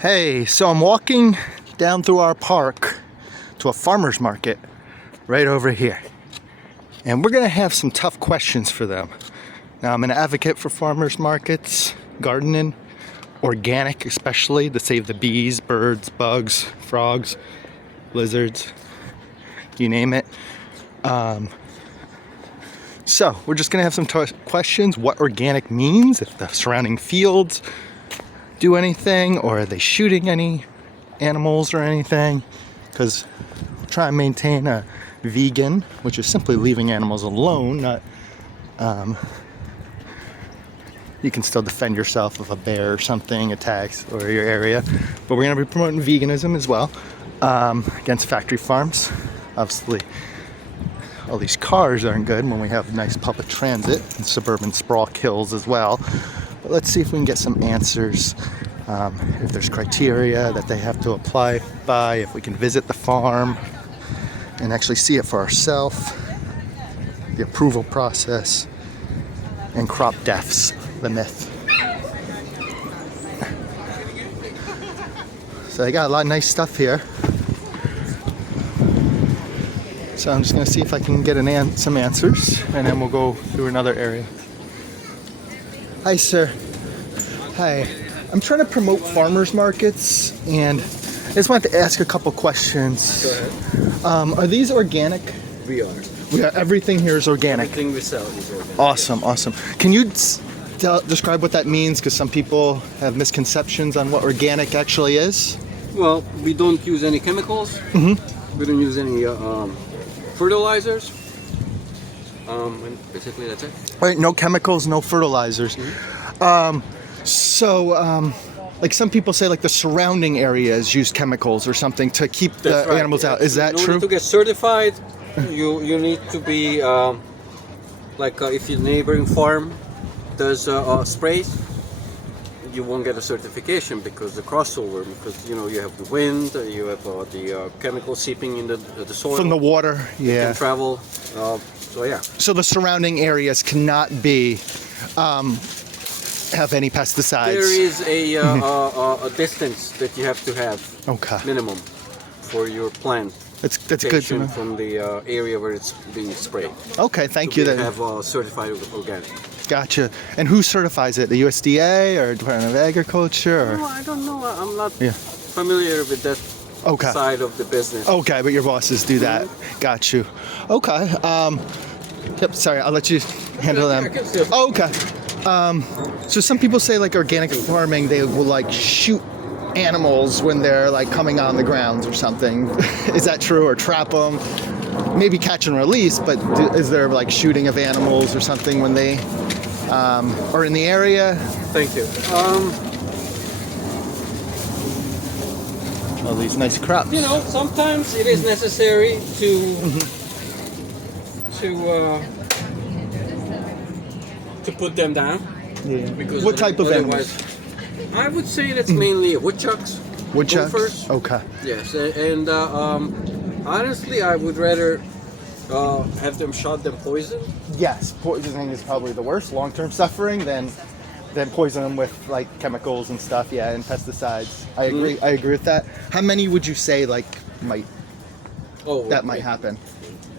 Hey, so I'm walking down through our park to a farmer's market right over here. And we're gonna have some tough questions for them. Now, I'm an advocate for farmers markets, gardening, organic especially, to save the bees, birds, bugs, frogs, lizards, you name it. So we're just gonna have some questions, what organic means, if the surrounding fields do anything, or are they shooting any animals or anything? Because try and maintain a vegan, which is simply leaving animals alone, not you can still defend yourself if a bear or something attacks or your area, but we're going to be promoting veganism as well, against factory farms. Obviously all these cars aren't good when we have nice public transit, and suburban sprawl kills as well. But let's see if we can get some answers, if there's criteria that they have to apply by, if we can visit the farm and actually see it for ourselves, the approval process, and crop deaths, the myth. So they got a lot of nice stuff here. So I'm just gonna see if I can get some answers, and then we'll go through another area. Hi, sir. Hi. I'm trying to promote farmers markets, and I just wanted to ask a couple questions. Go ahead. Are these organic? We are. Everything here is organic. Everything we sell is organic. Awesome. Can you describe what that means? Because some people have misconceptions on what organic actually is. Well, we don't use any chemicals. We don't use any fertilizers. And basically that's it. Right, no chemicals, no fertilizers. Like some people say, like the surrounding areas use chemicals or something to keep That's the right. animals out. Is that In order true? to get certified, you need to be if your neighboring farm does sprays, you won't get a certification because the crossover, because you have the wind, you have the chemical seeping in the soil From the water, yeah. can travel. So yeah. So the surrounding areas cannot be have any pesticides. There is a distance that you have to have Okay, minimum for your plant that's good to know. from the area where it's being sprayed. Okay, thank to you. be- Then have certified organic. gotcha. And who certifies it? The USDA or Department of Agriculture? No, Or? I don't know. I'm not Yeah. familiar with that Okay. side of the business. Okay, but your bosses do that. Got you. Okay. Yep. Sorry, I'll let you handle Yeah, them. I can still- Oh, okay. So some people say like organic farming, they will like shoot animals when they're like coming on the grounds or something. Is that true? Or trap them? Maybe catch and release, but is there like shooting of animals or something when they are in the area? Thank you. All these nice crops. Sometimes it is necessary to put them down. Yeah. Because What type of animals? otherwise- I would say that's mainly woodchucks. Woodchucks? Gophers. Okay. Yes, and honestly, I would rather have them shot than poisoned. Yes, poisoning is probably the worst long-term suffering than poison them with like chemicals and stuff. Yeah, and pesticides. I agree. I agree with that. How many would you say like might happen?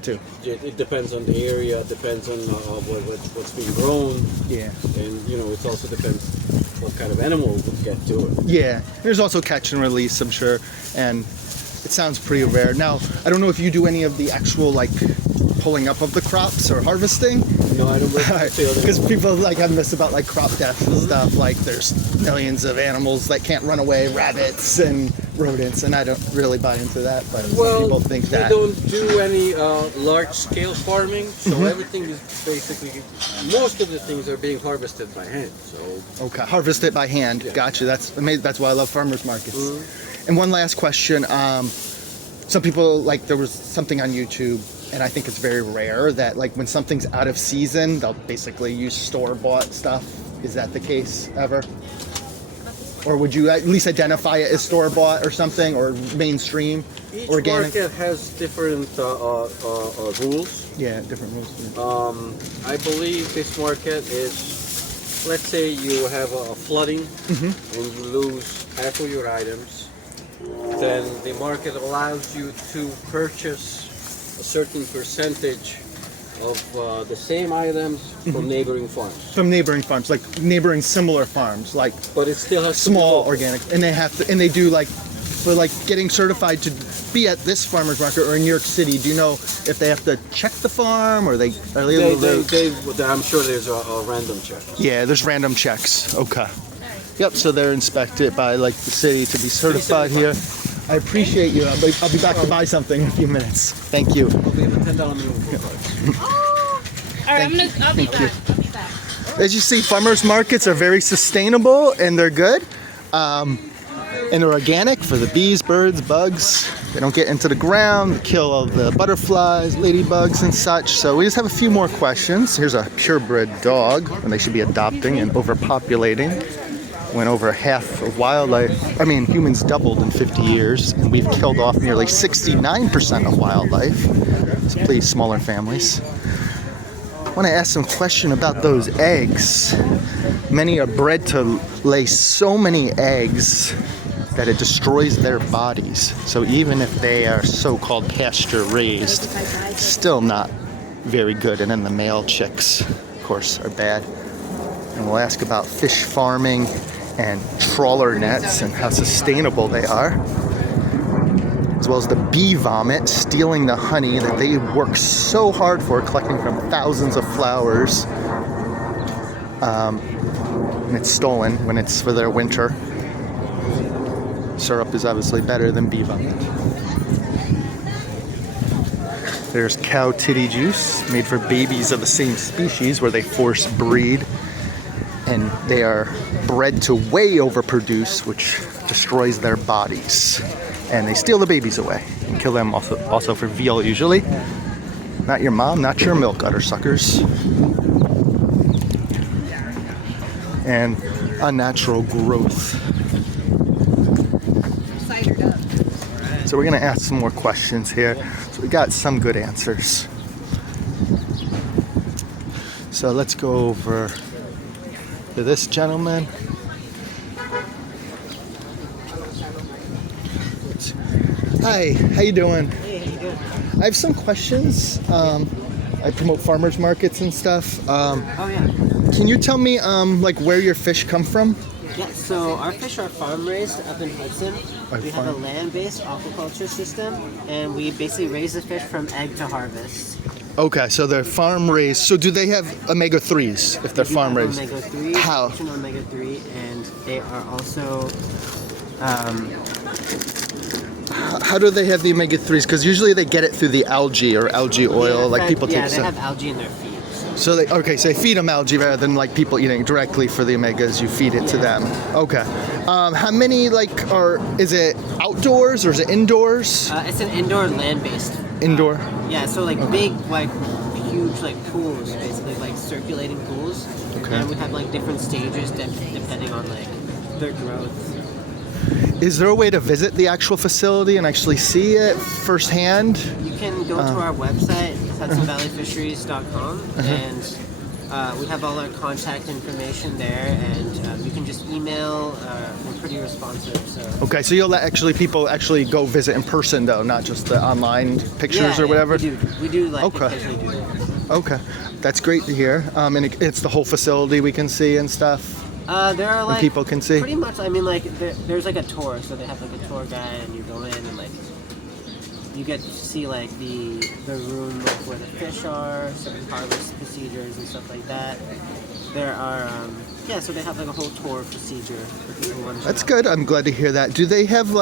Too. It depends on the area. It depends on what's being grown, Yeah. and it also depends what kind of animal would get to it. Yeah. There's also catch and release, I'm sure, and it sounds pretty rare. Now, I don't know if you do any of the actual like pulling up of the crops or harvesting. No, I don't really feel that. Because people like have this about like crop death and stuff. Like there's millions of animals that can't run away, rabbits and rodents, and I don't really buy into that. But some people think that. We don't do any large-scale farming, so everything is basically, most of the things are being harvested by hand. So Okay, harvest it by hand. Yeah. Gotcha. That's amazing. That's why I love farmers markets. And one last question. Some people like there was something on YouTube, and I think it's very rare that like when something's out of season, they'll basically use store-bought stuff. Is that the case ever? Or would you at least identify it as store-bought or something, or mainstream each organic? market has different rules. Yeah, different rules. I believe this market is, let's say you have a flooding and you lose for your items, then the market allows you to purchase a certain percentage of the same items from neighboring farms. From neighboring farms, like neighboring similar farms, like But it still has to be small local. organic, and they have to, and they do like, for like getting certified to be at this farmer's market or in New York City. Do you know if they have to check the farm or are they able to? I'm sure there's a random check. Yeah, there's random checks. Okay. Yep. So they're inspected by like the city to be certified here. I appreciate you. I'll be back to buy something in a few minutes. Thank you. We have a $10 minimum food price. All right, I'll be back. I'll be back. As you see, farmers markets are very sustainable and they're good. And they're organic for the bees, birds, bugs. They don't get into the ground, kill all the butterflies, ladybugs, and such. So we just have a few more questions. Here's a purebred dog, and they should be adopting and overpopulating. When over half of humans doubled in 50 years, and we've killed off nearly 69% of wildlife. So please, smaller families. I want to ask some question about those eggs. Many are bred to lay so many eggs that it destroys their bodies. So even if they are so-called pasture raised, still not very good. And then the male chicks, of course, are bad. And we'll ask about fish farming and trawler nets and how sustainable they are, as well as the bee vomit stealing the honey that they work so hard for, collecting from thousands of flowers. And it's stolen when it's for their winter. Syrup is obviously better than bee vomit. There's cow titty juice made for babies of the same species where they force breed, and they are bred to way overproduce, which destroys their bodies. And they steal the babies away and kill them also for veal usually. Not your mom, not your milk udder suckers. And unnatural growth. So we're gonna ask some more questions here. So we got some good answers. So let's go over to this gentleman. Hi, how you doing? Hey, how you doing? I have some questions. I promote farmers markets and stuff. Oh yeah. Can you tell me like where your fish come from? Yeah, so our fish are farm raised up in Hudson. We have a farm. land-based aquaculture system, and we basically raise the fish from egg to harvest. Okay, so they're farm raised. So do they have omega-3s if they're We farm have raised? Omega-3, How? rich in omega-3, and they are also How do they have the omega-3s? Because usually they get it through the algae or algae oil, like people take. Yeah, they have algae in their feed. So they feed them algae rather than like people eating directly for the omegas. You feed it to them. Okay. How many is it outdoors or is it indoors? It's an indoor land-based. Indoor. Yeah, so like big, like huge, like pools, basically like circulating pools. Okay. And we have like different stages depending on like their growth. Is there a way to visit the actual facility and actually see it firsthand? You can go to our website, HudsonValleyFisheries.com, and we have all our contact information there, and you can just email. We're pretty responsive. So. Okay, so you'll let people actually go visit in person though, not just the online pictures or whatever? We do like Okay. occasionally do that. Okay, that's great to hear. And it's the whole facility we can see and stuff. There are like people can see? Pretty much. I mean, like there's like a tour, so they have like a tour guide, and you go in and like you get to see like the room where the fish are, certain harvest procedures and stuff like that. There are so they have like a whole tour procedure for people who want to. That's good. I'm glad to hear that. Do they have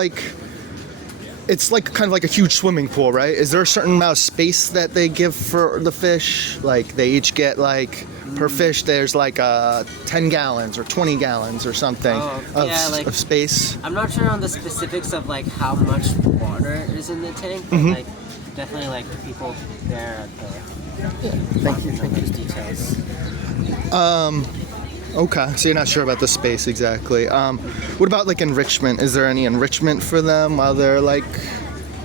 it's like kind of like a huge swimming pool, right? Is there a certain amount of space that they give for the fish? Like they each get like per fish there's like 10 gallons or 20 gallons or something of space. I'm not sure on the specifics of like how much water is in the tank, but like definitely like the people there at the Thank you. know those details. Okay, so you're not sure about the space exactly. What about like enrichment? Is there any enrichment for them while they're like,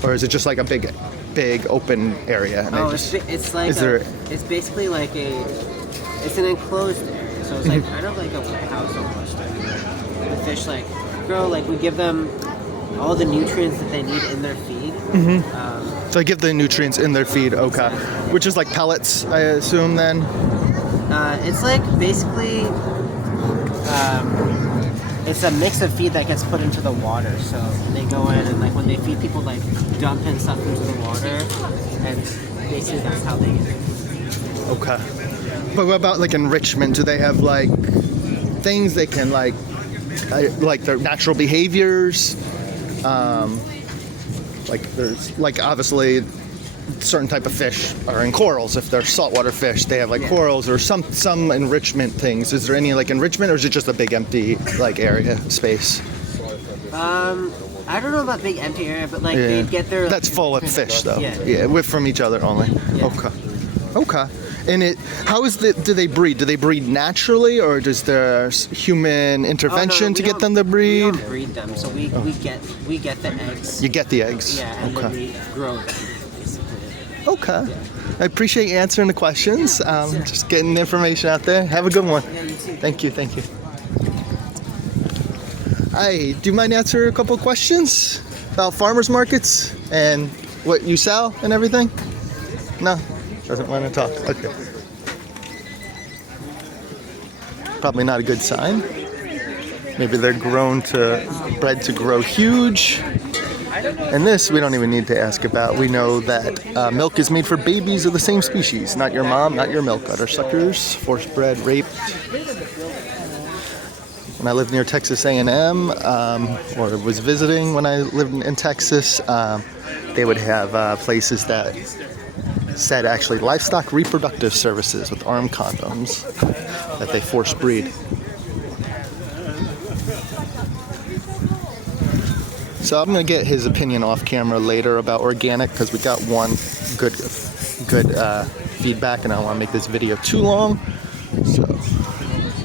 or is it just like a big open area? And It's like it's basically like it's an enclosed area, so it's like kind of like a warehouse almost. The fish like grow, like we give them all the nutrients that they need in their feed. So I give the nutrients in their feed, okay. Which is like pellets, I assume then? It's like basically, it's a mix of feed that gets put into the water. So they go in and like when they feed people, like dump in stuff into the water, and basically that's how they get it. Okay. But what about like enrichment? Do they have like things they can like their natural behaviors? Like there's like obviously certain type of fish are in corals. If they're saltwater fish, they have like corals or some enrichment things. Is there any like enrichment, or is it just a big empty like area space? I don't know about big empty area, but like they get their. That's full of fish though. Yeah. With from each other only. Yeah. Okay. And do they breed? Do they breed naturally, or does there human intervention to get them to breed? We don't breed them, so we get the eggs. You get the eggs. Yeah, and then we grow them. Okay. I appreciate you answering the questions. Just getting the information out there. Have a good one. Yeah, you too. Thank you. Hi, do you mind answering a couple of questions about farmers markets and what you sell and everything? No? Doesn't want to talk. Okay. Probably not a good sign. Maybe they're bred to grow huge. And this we don't even need to ask about. We know that milk is made for babies of the same species. Not your mom, not your milk. Udder suckers, forced bred, raped. When I lived near Texas A&M, or was visiting when I lived in Texas, they would have places that said actually livestock reproductive services with armed condoms that they force breed. So I'm gonna get his opinion off camera later about organic because we got one good feedback, and I don't want to make this video too long. So,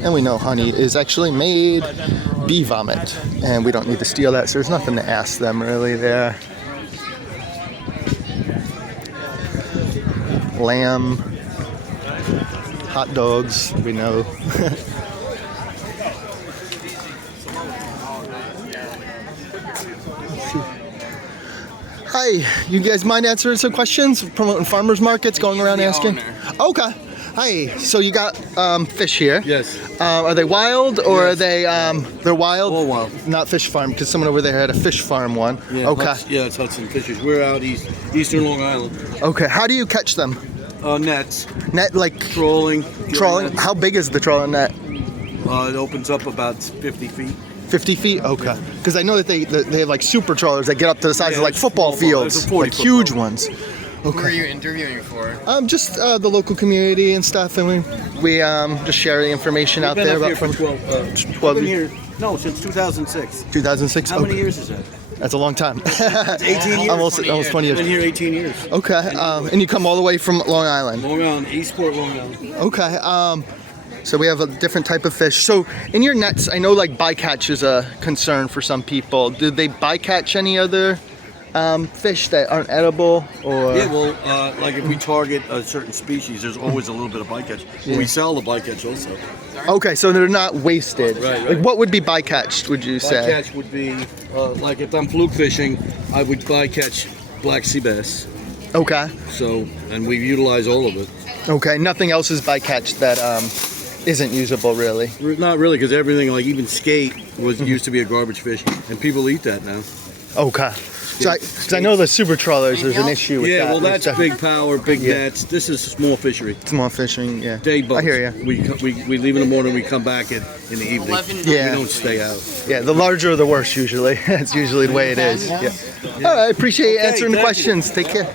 and we know honey is actually made bee vomit, and we don't need to steal that. So there's nothing to ask them really there. Lamb, hot dogs, we know. Hi, you guys mind answering some questions? Promoting farmers markets, going around asking? Okay. Hi, so you got fish here. Yes. Are they wild or are they, they're wild? All wild. Not fish farm, because someone over there had a fish farm one. Yeah, Okay. It's Hudson Fishers. We're out eastern Long Island. Okay, how do you catch them? Nets, Net, like trolling. trawling? Nets. How big is the trolling net? It opens up about 50 feet. 50 feet? Okay. Because I know that they have like super trawlers that get up to the size Yeah, of like it's football small boat. fields, It's a 40 like foot huge boat. ones. Who are you interviewing for? Just the local community and stuff, and we just share the information out We've been there up here about for 12 years. been here, no, since 2006. 2006. How many years is that? That's a long time. 18 years. almost 20 I've been years. here 18 years. Okay, and you come all the way from Long Island. Long Island, Eastport, Long Island. Okay, so we have a different type of fish. So in your nets, I know like bycatch is a concern for some people. Do they bycatch any other fish that aren't edible, or? Yeah, well, like if we target a certain species, there's always a little bit of bycatch. Yeah. We sell the bycatch also. Okay, so they're not wasted. Right. Like what would be bycatched, would you say? Bycatch would be, like if I'm fluke fishing, I would bycatch black sea bass. Okay. So, and we utilize all of it. Okay, nothing else is bycatch that isn't usable really. Not really, because everything, like even skate, used to be a garbage fish, and people eat that now. Okay. So I know the super trawlers, there's an issue with that. Yeah, well, that's There's big power, big Yeah. nets. This is small fishery. small fishing, yeah. Day boats. I hear you. We leave in the morning, we come back in the evening. 11. Yeah. We don't stay out. Yeah, the larger the worse usually. That's usually the way it is. Yeah. All right, I appreciate you Okay, answering the thank you. questions. Take care.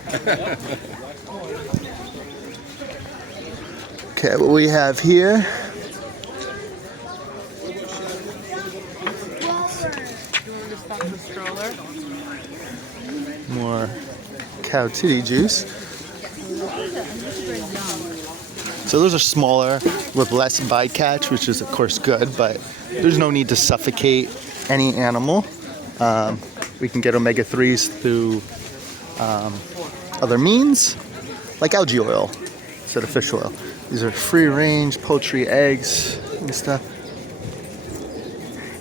Okay, what we have here. More cow titty juice. So those are smaller with less bycatch, which is of course good, but there's no need to suffocate any animal. We can get omega-3s through other means, like algae oil instead of fish oil. These are free-range poultry eggs and stuff.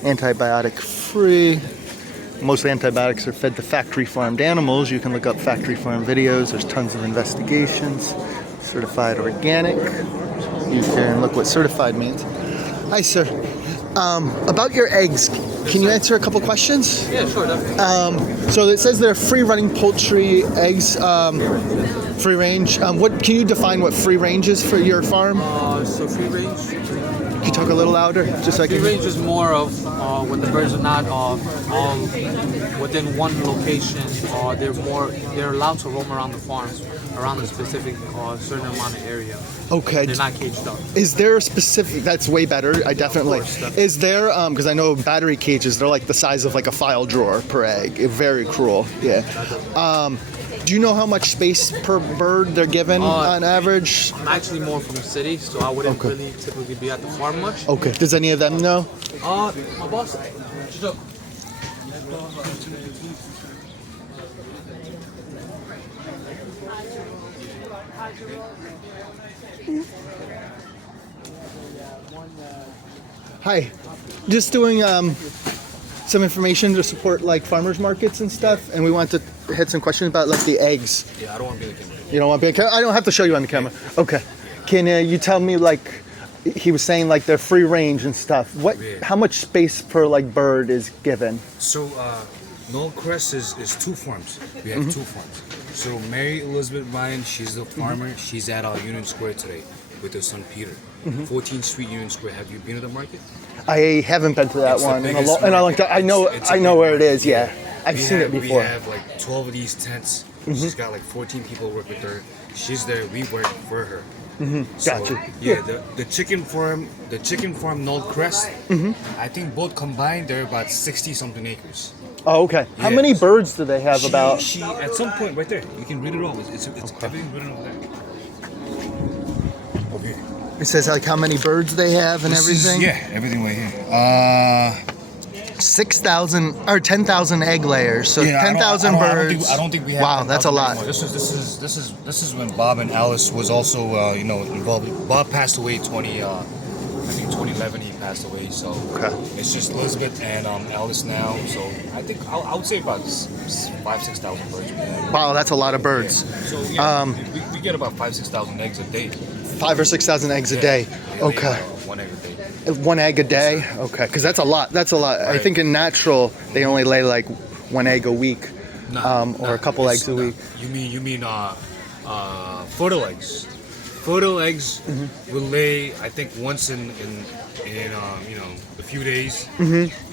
antibiotic free. Most antibiotics are fed to factory farmed animals. You can look up factory farm videos. There's tons of investigations. Certified organic. You can look what certified means. Hi, sir. About your eggs, can you answer a couple questions? Yeah, sure. Definitely. So it says they're free running poultry eggs, free range. What can you define what free range is for your farm? So free range. Can you talk a little louder, just so I Free can? range is more of when the birds are not all within one location. They're allowed to roam around the farms around a specific certain amount of area. Okay. They're not caged up. Is there a specific? That's way better. I definitely. Is there? Because I know battery cages. They're like the size of like a file drawer per egg. Very cruel. Yeah. Do you know how much space per bird they're given on average? I'm actually more from the city, so I wouldn't really typically be at the farm much. Okay. Does any of them know? My boss. Sure. Hi. Just doing some information to support like farmers markets and stuff, and we want to hit some questions about like the eggs. Yeah, I don't want to be in the camera. You don't want to be on camera? I don't have to show you on the camera. Okay. Can you tell me like he was saying like they're free range and stuff. What? How much space per like bird is given? So Knollcrest is two farms. We have two farms. So Mary Elizabeth Ryan, she's the farmer. She's at Union Square today with her son Peter. 14th Street Union Square. Have you been to the market? I haven't been to that It's the one in a biggest long market. time. I know where it is. Yeah, I've seen it before. We have like 12 of these tents. She's got like 14 people work with her. She's there. We work for her. So, Gotcha. yeah, the chicken farm Knollcrest. I think both combined they're about 60 something acres. Oh, okay. How Yeah. many birds do they have about? She at some point right there. You can read it all. It's everything written over there. Okay. It says like how many birds they have and everything. Everything right here. 6,000 or 10,000 egg layers. So Yeah, 10,000 birds. I don't think we have. Wow, that's a 10,000 lot. anymore. This is when Bob and Alice was also involved. Bob passed away 2011 he passed away. So Okay. it's just Elizabeth and Alice now. So I think I would say about 5,000-6,000 birds. Wow, that's a lot of birds. So yeah, we get about 5,000-6,000 eggs a day. 5,000 or 6,000 eggs a day. They lay Okay. about 1 egg a day. 1 egg a day. Okay, because that's a lot. That's a lot. I Right. think in natural they only lay like 1 egg a week, or a couple eggs a week. You mean fertile eggs? Fertile eggs will lay, I think, once in a few days.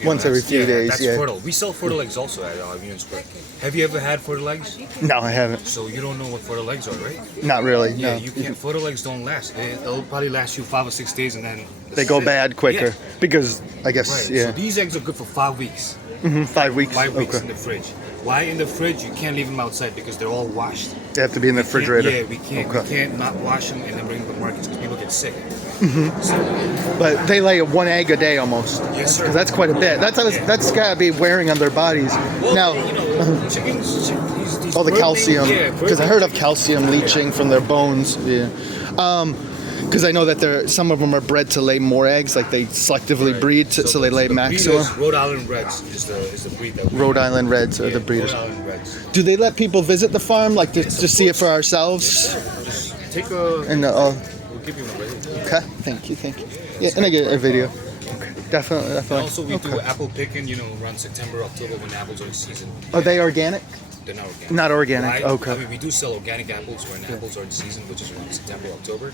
Once every few days. That's Yeah. fertile. We sell fertile eggs also at Union Square. Have you ever had fertile eggs? No, I haven't. So you don't know what fertile eggs are, right? Not really. Yeah, No. you can't. Fertile eggs don't last. It'll probably last you 5 or 6 days, and then They go bad quicker Yeah. because I guess Right. yeah. So these eggs are good for 5 weeks. 5 weeks. 5 weeks Okay. in the fridge. Why in the fridge? You can't leave them outside because they're all washed. They have to be in the refrigerator. Yeah, we can't. Okay. We can't not wash them and then bring them to the markets because people get sick. But they lay 1 egg a day almost. Yes, sir. Because that's quite a bit. That's gotta be wearing on their bodies. Well, Now, chickens. These all the bird calcium. babies- yeah, Because I bird heard of calcium leaching from their bones. Yeah. Because I know that some of them are bred to lay more eggs. Like they selectively breed, so they lay the maximum. breeders, Rhode Island Reds is the breed that we Rhode Island Reds are the breeders. Rhode Island Reds. Do they let people visit the farm, like to see it for ourselves? Just take a. And We'll give you one right here. okay, thank you. Yeah, and I get a video. Okay, definitely. And also we do apple picking. Around September, October when apples are in season. Are they organic? They're not organic. Not organic. Why? Okay. I mean, we do sell organic apples when apples are in season, which is around September, October.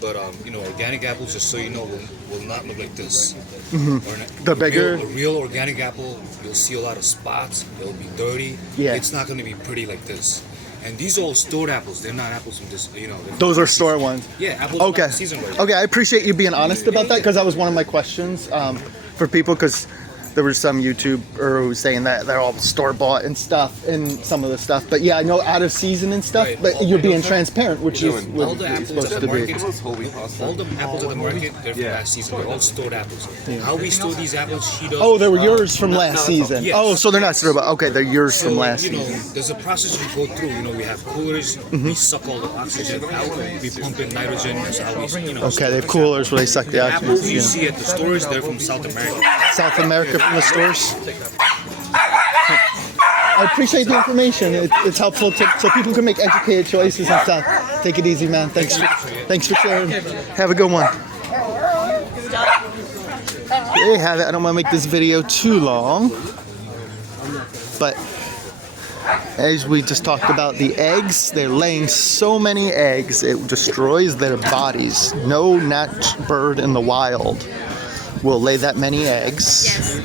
But organic apples, just so you know, will not look like this. The bigger- a real organic apple, you'll see a lot of spots. It'll be dirty. Yeah. It's not going to be pretty like this. And these are all stored apples. They're not apples from this. They're Those are store ones. Yeah, apples. Okay. From season right. Okay, I appreciate you being honest about that because that was one of my questions for people because there was some YouTuber who was saying that they're all store bought and stuff, and some of the stuff. But yeah, I know out of season and stuff. Right. But you're being transparent, which is All what the you're apples supposed at to the be. market, all the apples at the market, they're from last season. They're all stored apples. How we store these apples, she does. Oh, they were yours from last season. Yes. Oh, so they're not store bought. Okay, they're yours from last you know, season. there's a process we go through. You know, we have coolers. We suck all the oxygen out. We pump in nitrogen. That's how we, you know. Okay, they have coolers where they suck the The apples oxygen. you see at the stores, they're from South America. South America from the stores. I appreciate the information. It's helpful so people can make educated choices and stuff. Take it easy, man. Thanks for sharing. Have a good one. There you have it. I don't want to make this video too long, but as we just talked about the eggs, they're laying so many eggs it destroys their bodies. No bird in the wild will lay that many eggs.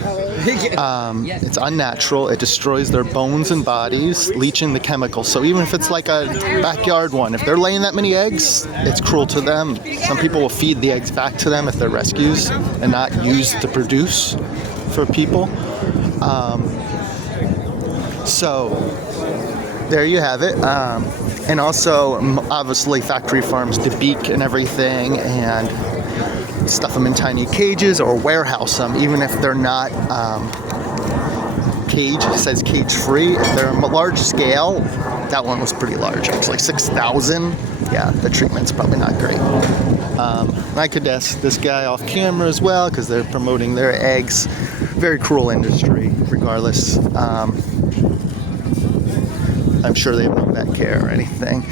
It's unnatural. It destroys their bones and bodies, leaching the chemicals. So even if it's like a backyard one, if they're laying that many eggs, it's cruel to them. Some people will feed the eggs back to them if they're rescues and not used to produce for people. So there you have it. And also, obviously, factory farms debeak and everything, and stuff them in tiny cages or warehouse them, even if they're not cage. It says cage free. If they're large scale, that one was pretty large. It was like 6,000. Yeah, the treatment's probably not great. I could ask this guy off camera as well because they're promoting their eggs. Very cruel industry, regardless. I'm sure they have no vet care or anything.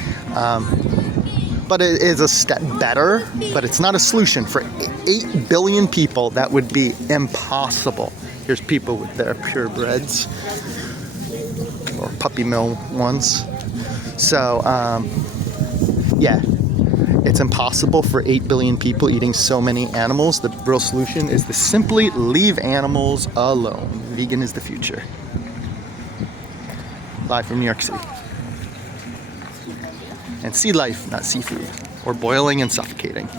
But it is a step better, but it's not a solution. For 8 billion people, that would be impossible. Here's people with their purebreds or puppy mill ones. So, yeah, it's impossible for 8 billion people eating so many animals. The real solution is to simply leave animals alone. Vegan is the future. Live from New York City. And sea life, not seafood, or boiling and suffocating.